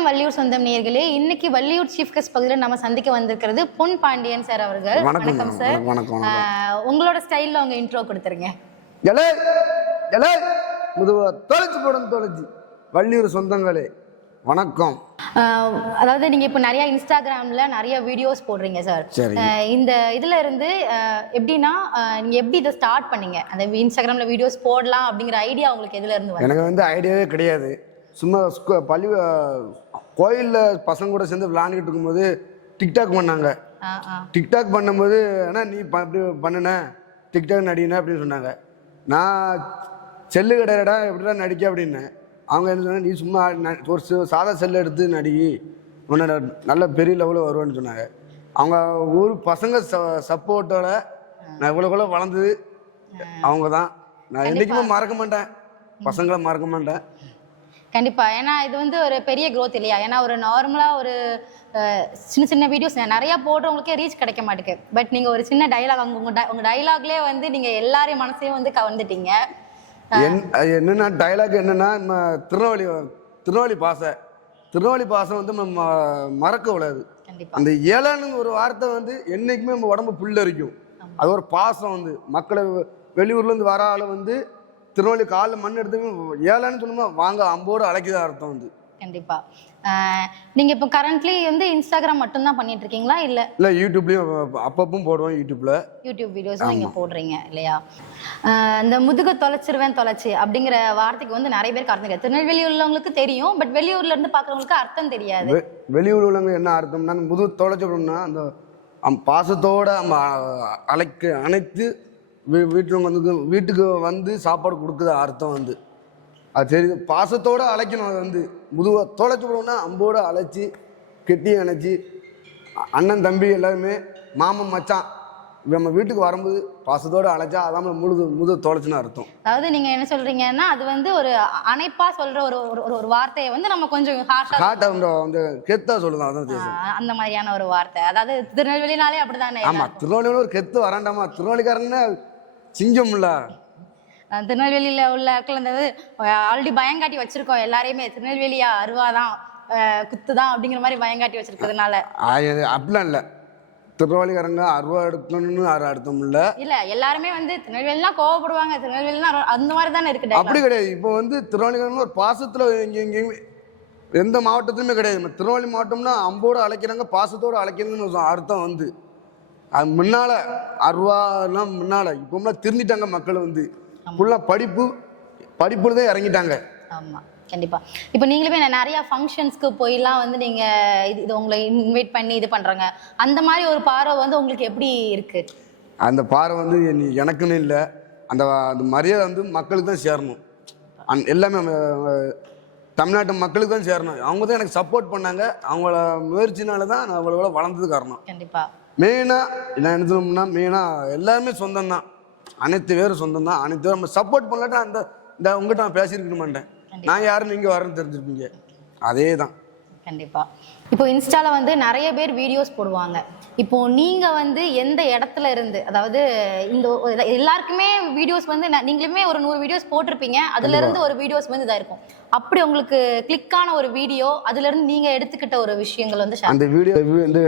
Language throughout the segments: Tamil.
வணக்கம் வள்ளியூர் சொந்தம் நேயர்களே. இன்னைக்கு வள்ளியூர் சீஃப் கெஸ்ட் பகுதியில் நம்ம சந்திக்க வந்திருக்கிறது பொன் பாண்டியன் சார் அவர்கள். வணக்கம் சார். உங்களோட ஸ்டைல்ல உங்க இன்ட்ரோ கொடுத்துருங்க. வள்ளியூர் சொந்தங்களே வணக்கம். அதாவது நீங்க இப்ப நிறைய இன்ஸ்டாகிராம்ல நிறைய வீடியோஸ் போடுறீங்க சார். இந்த இதுல இருந்து எப்படின்னா நீங்க எப்படி இதை ஸ்டார்ட் பண்ணீங்க? அந்த இன்ஸ்டாகிராம்ல வீடியோஸ் போடலாம் அப்படிங்கிற ஐடியா உங்களுக்கு எதுல இருந்து? எனக்கு வந்து ஐடியாவே கிடையாது. சும்மா பள்ளி கோயிலில் பசங்க கூட சேர்ந்து விளாண்டுக்கிட்டு இருக்கும்போது டிக்டாக் பண்ணாங்க. டிக்டாக் பண்ணும்போது ஆனால் நீ இப்படி பண்ணுன டிக்டாக் நடின அப்படின்னு சொன்னாங்க. நான் செல்லு கிடையாடா எப்படிடா நடிக்க அப்படின்னு. அவங்க என்ன சொன்னாங்க, நீ சும்மா ஒரு சாதா செல்லு எடுத்து நடி, உன்னோட நல்ல பெரிய லெவலில் வருவேன்னு சொன்னாங்க. அவங்க ஊர் பசங்க சப்போர்ட்டோட நான் இவ்வளோ வளர்ந்தது அவங்க தான். நான் என்றைக்குமே மறக்க மாட்டேன், பசங்களை மறக்க மாட்டேன். கண்டிப்பா. ஏன்னா இது வந்து ஒரு பெரிய க்ரோத் இல்லையா? ஏன்னா ஒரு நார்மலா ஒரு சின்ன சின்ன வீடியோஸ் நிறைய போடுறவங்களுக்கே ரீச் கிடைக்க மாட்டேங்குது. பட் நீங்க ஒரு சின்ன டைலாக் உங்க டைலாக்லயே வந்து நீங்க எல்லாரையும் மனசையும் வந்து கவர்ந்துட்டீங்க. என்னன்னா டைலாக் என்னன்னா, திருநெல்வேலி பாசை வந்து மறக்க கூடாது. அந்த ஏழான்னு ஒரு வார்த்தை வந்து என்னைக்குமே நம்ம உடம்பு புல்லரிக்கும். அது ஒரு பாசம் வந்து மக்களை வெளியூர்ல இருந்து வர ஆளு வந்து திருநெல்வேலி காலில் மண் எடுத்து ஏழான்னு சொன்னோமா வாங்க அம்போடு அழைக்குதா அர்த்தம் வந்து. கண்டிப்பா. நீங்க இப்போ கரண்ட்லி வந்து இன்ஸ்டாகிராம் மட்டும் தான் பண்ணிட்டு இருக்கீங்களா? இல்ல யூடியூப்லயும் அப்பப்பவும் போடுவோம். யூடியூப் வீடியோஸும் நீங்க போடுறீங்க இல்லையா? இந்த முதுக தொலைச்சு அப்படிங்கிற வார்த்தைக்கு வந்து நிறைய பேருக்கு அர்த்தம் கிடையாது. திருநெல்வேலி உள்ளவங்களுக்கு தெரியும், பட் வெளியூர்ல இருந்து பாக்குறவங்களுக்கு அர்த்தம் தெரியாது. வெளியூர் உள்ளவங்க என்ன அர்த்தம்னா, முதுகு தொலைச்சோம்னா அந்த பாசத்தோட அனைத்து வீட்டுக்கு வந்து சாப்பாடு கொடுக்குற அர்த்தம் வந்து அது தெரியுது. பாசத்தோடு அழைக்கணும். அது வந்து முதுவை தொலைச்சி விடணும்னா அம்போடு அழைச்சி கெட்டி அணைச்சி அண்ணன் தம்பி எல்லாருமே மாமன் மச்சான் நம்ம வீட்டுக்கு வரும்போது பாசத்தோடு அழைச்சா அதான் முதுகு தொலைச்சுன்னு அர்த்தம். அதாவது நீங்க என்ன சொல்றீங்கன்னா, அது வந்து ஒரு அணைப்பா சொல்ற ஒரு வார்த்தையை வந்து நம்ம கொஞ்சம் கெத்தா சொல்லுதான். அந்த மாதிரியான ஒரு வார்த்தை. அதாவது திருநெல்வேலினாலே அப்படிதானே? ஆமா, திருநெல்வேலி ஒரு கெத்து வராண்டாமா. திருநெல்வேலிக்காரன்னு சிங்கம் இல்ல. திருநெல்வேலியில உள்ள ஆல்ரெடி பயங்காட்டி வச்சிருக்கோம் எல்லாரையுமே. திருநெல்வேலியா அருவாதான் குத்துதான் அப்படிங்கிற மாதிரி பயங்காட்டி வச்சிருக்கிறதுனால அப்படிலாம் இல்ல. திருநெல்வேலிக்காரங்க அருவா எடுக்கணும்னு அர்த்தம் இல்ல. எல்லாருமே வந்து திருநெல்வேலினா கோவப்படுவாங்க. திருநெல்வேலினா அந்த மாதிரி தானே இருக்கு. அப்படி கிடையாது. இப்போ வந்து திருநெல்வேலிக்காரங்க ஒரு பாசத்துல எங்கேயுமே எந்த மாவட்டத்திலுமே கிடையாது. திருநெல்வேலி மாவட்டம்னா அம்போடு அழைக்கிறாங்க, பாசத்தோடு அழைக்கிறதுன்னு அர்த்தம் வந்து. அது முன்னால அருவாலாம் முன்னால இப்போ திருந்திட்டாங்க மக்கள் வந்து. ஃபுல்லாக படிப்புல தான் இறங்கிட்டாங்க. ஆமா, கண்டிப்பா. இப்போ நீங்களுமே நிறைய ஃபங்க்ஷன்ஸ்க்கு போயெல்லாம் வந்து நீங்க இது உங்களை இன்வைட் பண்ணி இது பண்றாங்க. அந்த மாதிரி ஒரு பார்வை வந்து உங்களுக்கு எப்படி இருக்கு? அந்த பார்வை வந்து எனக்குன்னு இல்லை, அந்த மரியாதை வந்து மக்களுக்கு தான் சேரணும். எல்லாமே தமிழ்நாட்டு மக்களுக்கு தான் சேரணும். அவங்க தான் எனக்கு சப்போர்ட் பண்ணாங்க. அவங்கள முயற்சினால தான் நான் அவ்வளோ வளர்ந்தது காரணம். கண்டிப்பா. மெயினாக என்ன சொல்லணும்னா, மெயினாக எல்லாருமே சொந்தம் தான். அனைத்து பேரும் சொந்தம் தான். அனைத்து பேரும் நம்ம சப்போர்ட் பண்ணலாட்டா இந்த உங்கள்கிட்ட நான் பேசியிருக்க மாட்டேன். நான் யாரும் நீங்கள் வரேன்னு தெரிஞ்சிருப்பீங்க. அதே தான். கண்டிப்பா. இப்போ இன்ஸ்டால வந்து நிறைய பேர் வீடியோஸ் போடுவாங்க. இப்போ நீங்க வந்து எந்த இடத்துல இருந்து, அதாவது இந்த எல்லாருக்குமே வீடியோஸ் வந்து நீங்களுமே ஒரு 100 வீடியோஸ் போட்டிருப்பீங்க. அதுல இருந்து ஒரு வீடியோஸ் வந்து இதா இருக்கும். அப்படி உங்களுக்கு கிளிக்கான ஒரு வீடியோ, அதுல இருந்து நீங்க எடுத்துக்கிட்ட ஒரு விஷயங்கள் வந்து அந்த வீடியோ இந்த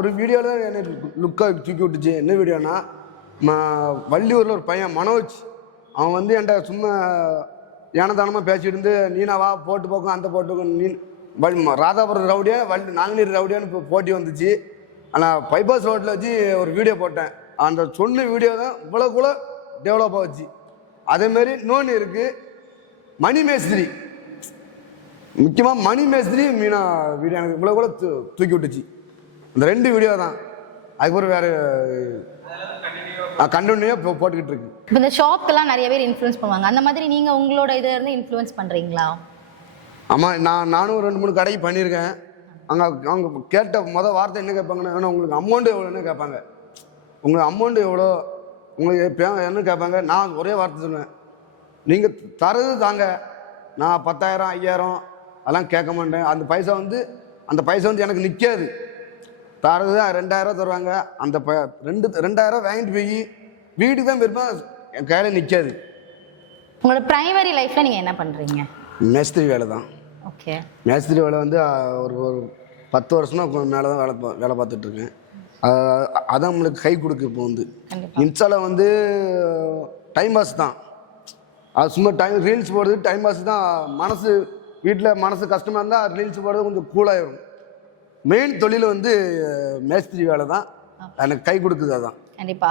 ஒரு வீடியோல என்ன லுக்கா தூக்கி விட்டுச்சு. என்ன வீடியோனா, வள்ளியூர்ல ஒரு பையன் மனோஜ், அவன் வந்து என்கிட்ட சும்மா ஏனதானமாக பேசிட்டு இருந்து, நீனாவா போட்டு போக்கும் அந்த போட்டுக்கும் நீ ராதாபுரம் ரவுடியா நாங்குநீர் ரவுடியான்னு போட்டி வந்துச்சு. ஆனால் பைபாஸ் ரோட்டில் வச்சு ஒரு வீடியோ போட்டேன். அந்த சொன்ன வீடியோ தான் இவ்வளோ கூட டெவலப் ஆச்சு. அதேமாரி இன்னொன்று இருக்குது, மணி மேஸ்திரி. முக்கியமாக மணி மேஸ்திரி மீனா வீடியோ எனக்கு இவ்வளோ கூட தூக்கி விட்டுச்சு. இந்த 2 வீடியோ தான். அதுக்கப்புறம் வேறு கண்டினியூவா போட்டுக்கிட்டு இருக்கு. இப்போ இந்த ஷாப்க்கெல்லாம் நிறைய பேர் இன்ஃப்ளூயன்ஸ் பண்ணுவாங்க. அந்த மாதிரி நீங்க உங்களோட இதில் இருந்து இன்ஃப்ளூயன்ஸ் பண்றீங்களா? ஆமாம், நானும் 2-3 கடைக்கு பண்ணியிருக்கேன். அவங்க கேட்ட மொதல் வார்த்தை என்ன கேட்பாங்கன்னா, உங்களுக்கு அமௌண்ட் எவ்வளோன்னு கேட்பாங்க. உங்களுக்கு அமௌண்ட் எவ்வளோ, உங்களுக்கு என்ன கேட்பாங்க. நான் ஒரே வார்த்தை சொல்லுவேன், நீங்கள் தரது தாங்க. நான் 10,000 5,000 அதெல்லாம் கேட்க மாட்டேன். அந்த பைசா வந்து எனக்கு நிற்காது. தரது 2,000 தருவாங்க. அந்த 2,000 வாங்கிட்டு போய் வீட்டுக்கு தான் போயிருப்பேன், என் கையில் நிற்காது. உங்களோட பிரைமரி லைஃப்ல நீங்க என்ன பண்றீங்க? மேஸ்திரி வேலை தான். ஓகே. மேஸ்திரி வேலை வந்து ஒரு ஒரு 10 வருஷமாக மேலே தான் வேலை பார்த்துட்ருக்கேன். அதான் நம்மளுக்கு கை கொடுக்கு. இப்போ வந்து இன்ஸ்டாவில் வந்து டைம் பாஸ் தான். அது சும்மா ரீல்ஸ் போடுறது டைம் பாஸ் தான். வீட்டில் மனசு கஷ்டமாக இருந்தால் ரீல்ஸ் போடுறது கொஞ்சம் கூலாயிரும். மெயின் தொழில் வந்து மேஸ்திரி வேலை தான் எனக்கு கை கொடுக்குது. அதான் கண்டிப்பா.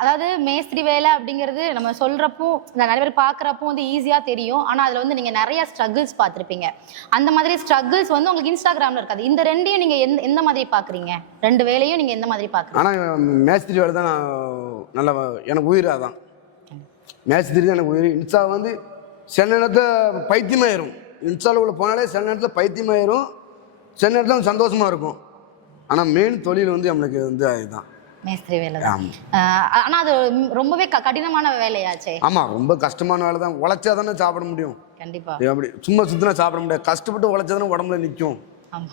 அதாவது மேஸ்திரி வேலை அப்படிங்கிறது நம்ம சொல்றப்போ நிறைய பேர் பார்க்குறப்போ வந்து ஈஸியா தெரியும். ஆனா அதுல வந்து நீங்க நிறைய ஸ்ட்ரகிள்ஸ் பார்த்துருப்பீங்க. அந்த மாதிரி ஸ்ட்ரகிள்ஸ் வந்து உங்களுக்கு இன்ஸ்டாகிராம்ல இருக்காது. இந்த ரெண்டையும் நீங்க எந்த மாதிரி பாக்குறீங்க? 2 வேலையும் நீங்க எந்த மாதிரி பாக்குறீங்க? ஆனா மேஸ்திரி வேலை தான் நல்ல எனக்கு உயிர். அதான் மேஸ்திரி தான் எனக்கு உயிர். இன்ஸ்டா வந்து சில நேரத்தில் பைத்தியமாயிரும். இன்ஸ்டாவில் உள்ள போனாலே சில நேரத்தில் பைத்தியமாயிரும், சில நேரத்தில் சந்தோஷமா இருக்கும். ஆனா மெயின் தொழில் வந்து நம்மளுக்கு வந்து அதுதான் மேஸ்திரி வேலை தான். ஆனா அது ரொம்பவே கடினமான வேலையாச்சே. ஆமா, ரொம்ப கஷ்டமான வேலை தான். உழைச்சா தானே சாப்பிட முடியும். கண்டிப்பா. அப்படி சும்மா சுத்தினா சாப்பிட முடியாது. கஷ்டப்பட்டு உழைச்சா தானே உடம்புல நிற்கும். ஆமா.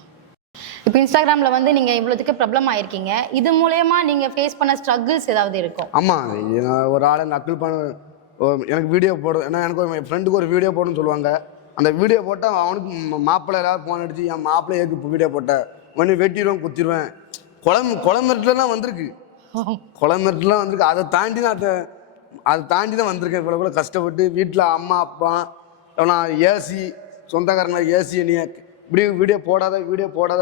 இப்போ இன்ஸ்டாகிராம்ல வந்து நீங்க இவ்வளவுக்கு ப்ராப்ளம் ஆயிருக்கீங்க. இது மூலமா நீங்க ஃபேஸ் பண்ண ஸ்ட்ரகிள்ஸ் ஏதாவது இருக்கும்? ஆமா, ஒரு ஆளை நக்கல் பண்ண எனக்கு வீடியோ போடும். ஏன்னா எனக்கு ஒரு ஃப்ரெண்டுக்கு ஒரு வீடியோ போடணும்னு சொல்லுவாங்க. அந்த வீடியோ போட்டால் அவனுக்கு மாப்பிள்ளை ஏதாவது ஃபோன் அடிச்சு என் மாப்பிள்ளை ஏக்கு வீடியோ போட்டேன் ஒன்று வெட்டிடுவேன் குத்திடுவேன். குளமிரட்டுலாம் வந்திருக்கு. குளமிரட்டுலாம் வந்திருக்கு. அதை தாண்டி தான் வந்திருக்கேன். இவ்வளோ கஷ்டப்பட்டு வீட்டில் அம்மா அப்பா நான் ஏசி சொந்தக்காரங்க ஏசி நீ இப்படி வீடியோ போடாத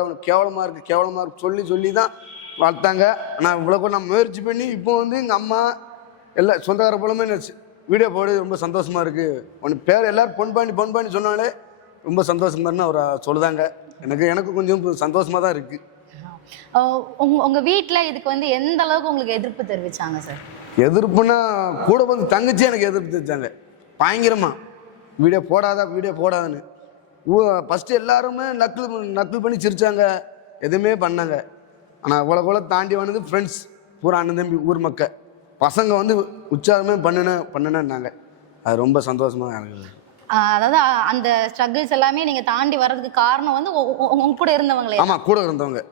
அவனுக்கு கேவலமாக இருக்கு சொல்லி தான் வளர்த்தாங்க. நான் இவ்வளோ நான் முயற்சி பண்ணி இப்போ வந்து எங்கள் அம்மா எல்லாம் சொந்தக்கார போலமே வீடியோ போடு ரொம்ப சந்தோஷமாக இருக்குது. உனக்கு பேர் எல்லோரும் பொன் பண்ணி சொன்னாலே ரொம்ப சந்தோஷமானு அவர் சொல்லுதாங்க. எனக்கு கொஞ்சம் சந்தோஷமாக தான் இருக்குது. உங்க வீட்டுல இதுக்கு வந்து எந்த அளவுக்கு உங்களுக்கு எதிர்ப்பு தெரிவிச்சாங்க சார்? எதிர்ப்புன்னா கூட வந்து தங்கச்சி எனக்கு எதிர்ப்பு தெரிவிச்சாங்க பயங்கரமா. வீடியோ போடாதன்னு ஃபர்ஸ்ட் எல்லாருமே நக்கல் பண்ணி சிரிச்சாங்க, எதுவுமே பண்ணாங்க. ஆனால் இவ்வளோ தாண்டி வந்தது ஃப்ரெண்ட்ஸ் பூரா அண்ணன் தம்பி ஊர் மக்கள் பசங்க வந்து உற்சாகமே பண்ணுனாங்க. அது ரொம்ப சந்தோஷமா எனக்கு. அதாவது அந்த ஸ்ட்ரகிள்ஸ் எல்லாமே நீங்க தாண்டி வர்றதுக்கு காரணம் வந்து உங்க கூட இருந்தவங்களே. ஆமா, கூட இருந்தவங்களே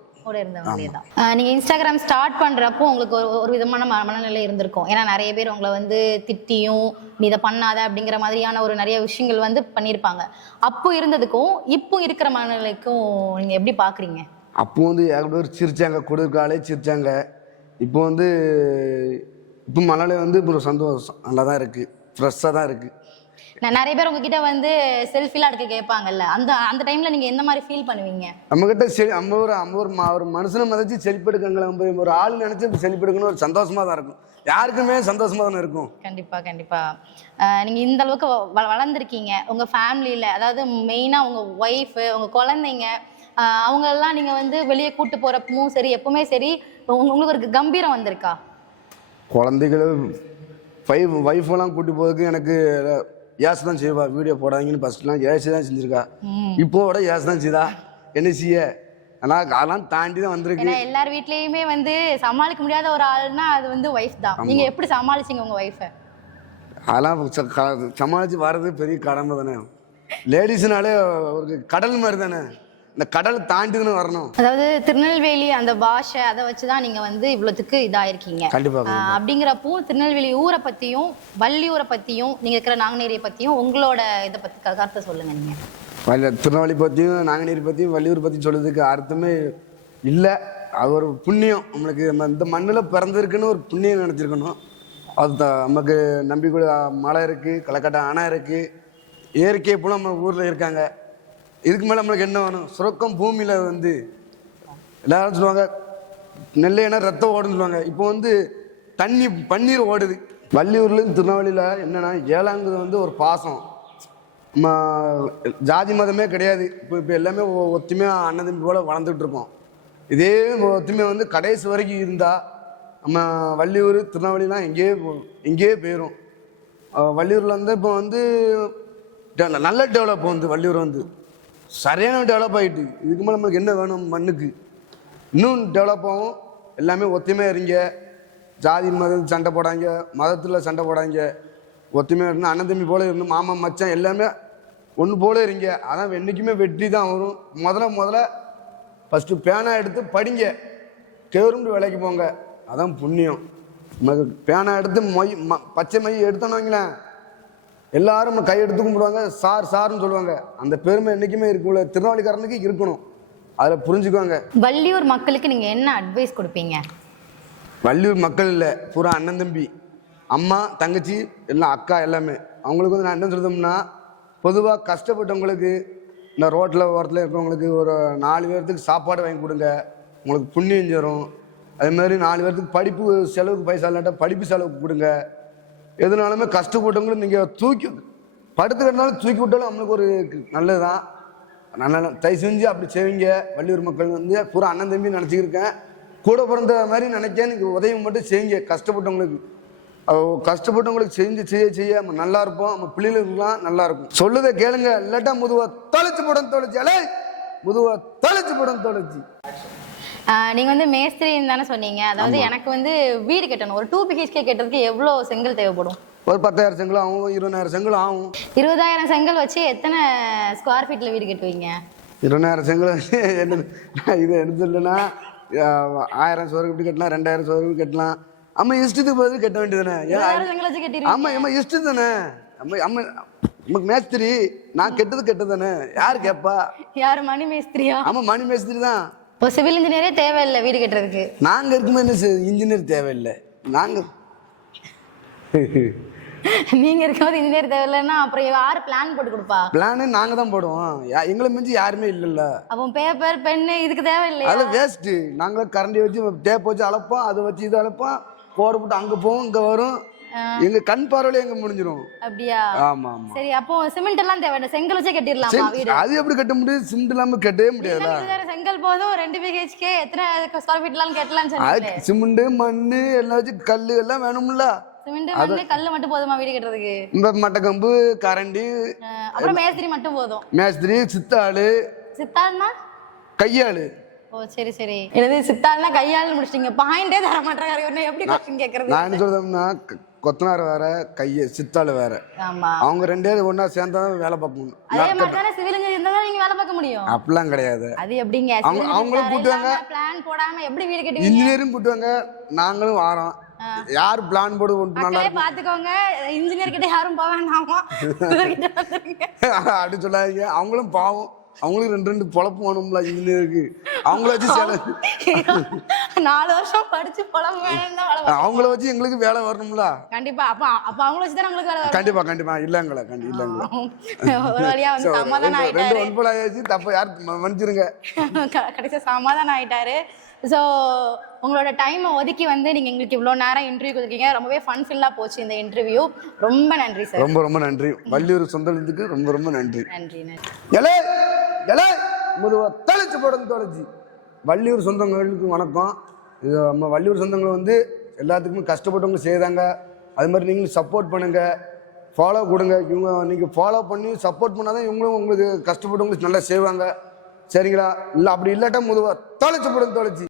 தான். நீங்க இன்ஸ்டாகிராம் ஸ்டார்ட் பண்றப்போ உங்களுக்கு ஒரு விதமான மனநிலை இருந்திருக்கும். ஏன்னா நிறைய பேர் உங்களை வந்து திட்டியும் நீ இதை பண்ணாத அப்படிங்கிற மாதிரியான ஒரு நிறைய விஷயங்கள் வந்து பண்ணியிருப்பாங்க. அப்போ இருந்ததுக்கும் இப்போ இருக்கிற மனநிலைக்கும் நீங்க எப்படி பாக்குறீங்க? அப்போ வந்து ஏகப்பட்ட சிரிச்சாங்க, கொடுக்காலே சிரிச்சாங்க. இப்போ வந்து மனநிலை வந்து இப்போ சந்தோஷம் நல்லா தான் இருக்கு, ஃப்ரெஷ்ஷாக தான் இருக்கு. நிறைய பேர் உங்ககிட்ட வந்து செல்ஃபிலாம் எடுக்க கேட்பாங்கல்ல, அந்த டைம்ல நீங்க எந்த மாதிரி ஃபீல் பண்ணுவீங்க? நம்ம கிட்ட ஒரு மனுஷனை மதிச்சு செல்ஃபி எடுக்கங்கள ஒரு ஆள் நினைச்சு செல்ஃபி எடுக்கணும், ஒரு சந்தோஷமா தான் இருக்கும். யாருக்குமே சந்தோஷமா தானே இருக்கும். கண்டிப்பா. நீங்க இந்த அளவுக்கு வளர்ந்துருக்கீங்க. உங்க ஃபேமிலியில, அதாவது மெயினா உங்க ஒய்ஃப், உங்க குழந்தைங்க, அவங்க எல்லாம் நீங்க வந்து வெளியே கூட்டு போறப்பவும் சரி, எப்பவுமே சரி, உங்களுக்கு ஒரு கம்பீரம் வந்திருக்கா? குழந்தைகள் ஒய்ஃப் எல்லாம் கூட்டி போறதுக்கு எனக்கு ஏசு தான் செய்வா. வீடியோ போடாதீங்கன்னு ஃபர்ஸ்ட்லாம் ஏசி தான் செஞ்சிருக்கா. இப்போ விட ஏசு தான் செய்தா. என்ன செய்ய? ஆனால் அதெல்லாம் தாண்டி தான் வந்திருக்கு. எல்லார் வீட்லயுமே வந்து சமாளிக்க முடியாத ஒரு ஆள்னா அது வந்து ஒய்ஃப் தான். நீங்க எப்படி சமாளிச்சீங்க உங்க ஒய்ஃபை? அதெல்லாம் சமாளிச்சு வர்றது பெரிய கடமை தானே. லேடிஸ்னாலே ஒரு கடல் மாதிரி தானே, இந்த கடல் தாண்டி தானே வரணும். அதாவது திருநெல்வேலி அந்த பாஷை அதை வச்சுதான் நீங்க வந்து இவ்வளவுக்கு இதாயிருக்கீங்க. கண்டிப்பா. அப்படிங்கிறப்போ திருநெல்வேலி ஊரை பத்தியும் வள்ளியூரை பத்தியும் நீங்க இருக்கிற நாங்குநேரியை பத்தியும் உங்களோட இதை பத்தி கருத்தை சொல்லுங்க. நீங்க திருநெல்வேலி பத்தியும் நாங்குநேரி பத்தியும் வள்ளியூர் பத்தியும் சொல்றதுக்கு அர்த்தமே இல்லை. அது ஒரு புண்ணியம். நம்மளுக்கு இந்த மண்ணில் பிறந்திருக்குன்னு ஒரு புண்ணியம் நினைச்சிருக்கணும். அது நமக்கு நம்பிக்கூட மலை இருக்கு, களக்காட்ட அணை இருக்கு, இயற்கை போல நம்ம ஊர்ல இருக்காங்க. இதுக்கு மேலே நம்மளுக்கு என்ன வேணும்? சுரக்கம் பூமியில் வந்து எல்லாரும் சொல்லுவாங்க நெல்லைனா ரத்தம் ஓடுன்னு சொல்லுவாங்க. இப்போ வந்து பன்னீர் ஓடுது. வள்ளியூர்லேருந்து திருநெல்வேலியில் என்னென்னா ஏழாங்கிறது வந்து ஒரு பாசம். ஜாதி மதமே கிடையாது. இப்போ எல்லாமே ஒத்துமையாக அண்ணன் போல் வளர்ந்துட்டு இருக்கோம். இதே ஒத்துமை வந்து கடைசி வரைக்கும் இருந்தால் நம்ம வள்ளியூர் திருநெல்வேலிலாம் எங்கேயே போயிடும். வள்ளியூரில் வந்து இப்போ வந்து நல்ல டெவலப் வந்து வள்ளியூர் வந்து சரியான டெவலப் ஆகிட்டு. இதுக்கு மேலே நம்மளுக்கு என்ன வேணும்? மண்ணுக்கு இன்னும் டெவலப் ஆகும். எல்லாமே ஒத்துமையாக இருங்க. ஜாதி மதம் சண்டை போடாங்க, மதத்தில் சண்டை போடாங்க. ஒத்துமையாக இருந்தால் அண்ணன் தம்பி போல இருந்து மாமா மச்சான் எல்லாமே ஒன்று போல இருங்க. அதான் என்றைக்குமே வெற்றி தான் வரும். முதல்ல ஃபஸ்ட்டு பேனா எடுத்து படிங்க, கவர்மெண்ட் வேலைக்கு போங்க. அதான் புண்ணியம். நமக்கு பேனா எடுத்து பச்சை மை எடுத்தோன்னு வைங்களேன், எல்லாரும் நம்ம கையெடுத்து கும்பிடுவாங்க, சார் சார்னு சொல்லுவாங்க. அந்த பெருமை என்றைக்குமே இருக்கும்ல, திருநெல்வேலிக்காரனுக்கு இருக்கணும். அதில் புரிஞ்சுக்குவாங்க. வள்ளியூர் மக்களுக்கு நீங்கள் என்ன அட்வைஸ் கொடுப்பீங்க? வள்ளியூர் மக்கள் இல்லை, பூரா அண்ணன் தம்பி, அம்மா தங்கச்சி எல்லாம் அக்கா எல்லாமே. அவங்களுக்கு வந்து நான் என்ன சொல்லுதோம்னா, பொதுவாக கஷ்டப்பட்டவங்களுக்கு, இந்த ரோட்டில் ஓரத்தில் இருக்கிறவங்களுக்கு ஒரு 4 பேர்த்துக்கு சாப்பாடு வாங்கி கொடுங்க, உங்களுக்கு புண்ணியம் சேரும். அதே மாதிரி 4 பேர்த்துக்கு படிப்பு செலவுக்கு பைசா இல்லாட்டா படிப்பு செலவுக்கு கொடுங்க. எதுனாலுமே கஷ்டப்பட்டவங்களும் நீங்கள் தூக்கி படுத்துக்கிறதுனால தூக்கி விட்டாலும் நம்மளுக்கு ஒரு நல்லது தான். நல்லா தயவு செஞ்சு அப்படி செய்வீங்க. வள்ளியூர் மக்கள் வந்து பூரா அண்ணன் தம்பி நினச்சிக்கிருக்கேன். கூட பிறந்த மாதிரி நினைக்க நீங்கள் உதவி மட்டும் செய்யுங்க கஷ்டப்பட்டவங்களுக்கு. கஷ்டப்பட்டவங்களுக்கு செஞ்சு செய்ய செய்ய நம்ம நல்லா இருப்போம், நம்ம பிள்ளைகளுக்குலாம் நல்லா இருக்கும். சொல்லுதை கேளுங்க, இல்லாட்டா முதுவா தொலைச்சு போடும் தொலைச்சி, அலே முதுவா தொலைச்சு போடும் தொலைச்சி. நீங்க வந்து மேஸ்திரின்னு தானே சொன்னீங்க. அதாவது எனக்கு வந்து வீடு கட்டணும், ஒரு 2 BHK கட்டுறதுக்கு எவ்வளோ செங்கல் தேவைப்படும்? ஒரு 10,000 செங்கல் ஆகும், 20,000 செங்கல் ஆகும். 20,000 செங்கல் வச்சு எத்தனை ஸ்கொயர் ஃபீட்ல வீடு கட்டுவீங்க? 20,000 செங்கல் வச்சு என்ன இதை எடுத்துலன்னா 1000 சதுரடி இப்படி கட்டலாம், 2000 சதுரடி கட்டலாம். அம்மா இஷ்டத்துக்கு பதில் கட்ட வேண்டியதுதானே. ஆமா அம்மா இஷ்டம் தானே. அம்மா அம்மா நமக்கு மேஸ்திரி, நான் கெட்டது தானே. யாரு கேட்பா? யாரு? மணி மேஸ்திரியா? ஆமா மணி மேஸ்திரி தான். இப்போ சிவில் இன்ஜினியரே தேவையில்லை வீடு கட்டுறதுக்கு. நாங்க இருக்கும்போது என்ன இன்ஜினியர் தேவையில்லை. நாங்க நீங்க இருக்கும்போது இன்ஜினியர் தேவையில்லைன்னா அப்புறம் யாரு பிளான் போட்டு கொடுப்பா? பிளானு நாங்க தான் போடுவோம். எங்களை மிஞ்சி யாருமே இல்லைல்ல. அப்போ பேப்பர் பென்னு இதுக்கு தேவையில்லை. அதெல்லாம் வேஸ்ட். நாங்களும் கரண்டி வச்சு டேப் வச்சு அளப்போம், அதை வச்சு இது அளப்போம், கோடு போட்டு அங்க போவோம் இங்க வரும். எங்க கண் பார்வையில எங்க முடிஞ்சிரும். அப்படியா? ஆமா ஆமா. சரி, அப்போ சிமெண்ட் எல்லாம் தேவையில்லை, செங்கல் வச்சே கட்டிடலாமா வீடு? அது எப்படி கட்ட முடியும்? சிமெண்ட் இல்லாம கட்டவே முடியாதா? செங்கல் போதும், 2 BHK எத்தனை ஸ்கொயர் ஃபீட்லாம் கட்டலாம்னு சொன்னீங்க. சிமெண்ட் மண்ணு எல்லாம் வச்சு கல்லு எல்லாம் வேணும்ல. சிமெண்ட் மண்ணு கல்லு மட்டும் போதுமா வீடு கட்டுறதுக்கு? இந்த மட்டக்கம்பு கரண்டி அப்புறம் மேஸ்திரி மட்டும் போதும். மேஸ்திரி சித்தாளு. சித்தாள்னா கையாளு. ஓ சரி சரி. எனது சித்தாள்னா கையாளு முடிச்சிட்டீங்க. பாயிண்டே தர மாட்டாங்க. என்ன எப்படி क्वेश्चन கேக்குறது? நான் என்ன சொல்றேன்னா, கொத்தனார் வேற, சித்தாளு வேற. ஆமா, அவங்க 2 பேரும் ஒண்ணா சேர்ந்தா வேலை பார்க்கணும். அதே மாதிரி தான சிவில் இன்ஜினியர் இருந்தா நீங்க வேலை பார்க்க முடியும். அப்படிலாம் கிடையாது. அது எப்படிங்க? அவங்களும் கூட்டுவாங்க, பிளான் போடாம எப்படி வீடு கட்டுவீங்க? இன்ஜினியரும் கூட்டுவாங்க, நாங்களும் வாரோம். யார் பிளான் போடு நல்லா பாத்துக்கோங்க. இன்ஜினியர் கிட்ட யாரும் போக வேண்டாமா, அப்படி சொல்லாதீங்க. அவங்களும் பாவம், அவங்களுக்கு 2 பொழப்பு வேணும்ல இன்ஜினியருக்கு. அவங்கள வச்சு 4 வருஷம் படிச்சு பொழப்பு வேணும். அவங்கள வச்சு எங்களுக்கு வேலை வரணும்ல. கண்டிப்பா. அப்ப அவங்கள வச்சு தான் உங்களுக்கு வேலை வரும். கண்டிப்பா இல்லங்களா இல்லங்களா. ஒரு வழியா வந்து சமாதானம் ஆயிட்டாரு. 2 ஒன்பது ஆயாச்சு, தப்ப யார் மன்னிச்சிருங்க. கடைசியா சமாதானம் ஆயிட்டாரு. ஸோ உங்களோட டைமை ஒதுக்கி வந்து நீங்கள் எங்களுக்கு இவ்வளோ நேரம் இன்டர்வியூ கொடுத்துருக்கீங்க. ரொம்பவே ஃபன்ஃபில்லாக போச்சு இந்த இன்டர்வியூ. ரொம்ப நன்றி சார். ரொம்ப நன்றி. வள்ளியூர் சொந்தத்துக்கு ரொம்ப நன்றி. நன்றி. முதுவா தொலைச்சு போடணும் தொலைச்சி. வள்ளியூர் சொந்தங்களுக்கு வணக்கம். இது நம்ம வள்ளியூர் சொந்தங்கள் வந்து எல்லாத்துக்குமே கஷ்டப்பட்டவங்க செய்தாங்க. அது மாதிரி நீங்களும் சப்போர்ட் பண்ணுங்க, ஃபாலோ கொடுங்க. இவங்க நீங்கள் ஃபாலோ பண்ணி சப்போர்ட் பண்ணாதான் இவங்களும் உங்களுக்கு கஷ்டப்பட்டவங்களுக்கு நல்லா செய்வாங்க. சரிங்களா? இல்லை அப்படி இல்லாட்டா முதுவா தொலைச்சு போடணும் தொலைச்சி.